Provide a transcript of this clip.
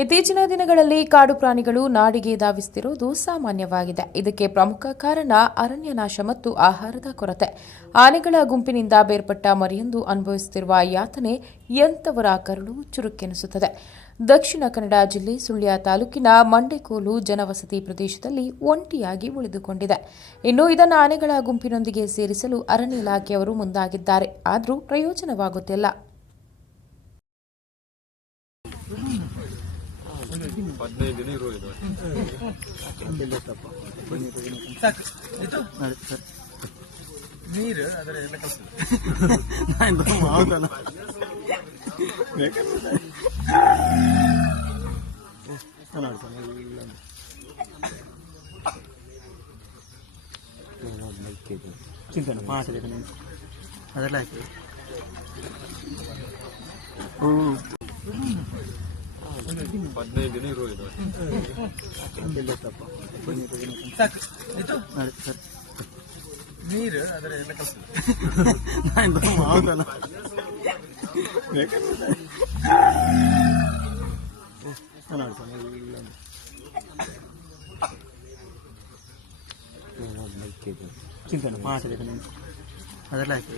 ಇತ್ತೀಚಿನ ದಿನಗಳಲ್ಲಿ ಕಾಡು ಪ್ರಾಣಿಗಳು ನಾಡಿಗೆ ಧಾವಿಸುತ್ತಿರುವುದು ಸಾಮಾನ್ಯವಾಗಿದೆ. ಇದಕ್ಕೆ ಪ್ರಮುಖ ಕಾರಣ ಅರಣ್ಯ ನಾಶ ಮತ್ತು ಆಹಾರದ ಕೊರತೆ. ಆನೆಗಳ ಗುಂಪಿನಿಂದ ಬೇರ್ಪಟ್ಟ ಮರಿಯೊಂದು ಅನುಭವಿಸುತ್ತಿರುವ ಯಾತನೆ ಎಂಥವರ ಕರುಳು ಚುರುಕೆನಿಸುತ್ತದೆ. ದಕ್ಷಿಣ ಕನ್ನಡ ಜಿಲ್ಲೆ ಸುಳ್ಯ ತಾಲೂಕಿನ ಮಂಡೆಕೋಲು ಜನವಸತಿ ಪ್ರದೇಶದಲ್ಲಿ ಒಂಟಿಯಾಗಿ ಉಳಿದುಕೊಂಡಿದೆ. ಇನ್ನು ಇದನ್ನು ಆನೆಗಳ ಗುಂಪಿನೊಂದಿಗೆ ಸೇರಿಸಲು ಅರಣ್ಯ ಇಲಾಖೆಯವರು ಮುಂದಾಗಿದ್ದಾರೆ. ಆದರೂ ಪ್ರಯೋಜನವಾಗುತ್ತಿಲ್ಲ. ನೀರು ಅದರ ಎಲ್ಲ ಚಿಂತನೆ ಮಾತಾಡಿದ ಅದೆಲ್ಲ ಆಯ್ತು. ನೀರು ಅದರ ಎಲ್ಲ ಹೌದಲ್ಲ ಚಿಂತನೆ ಮಾತಾಡಿದ ಅದೆಲ್ಲ ಆಯ್ತು.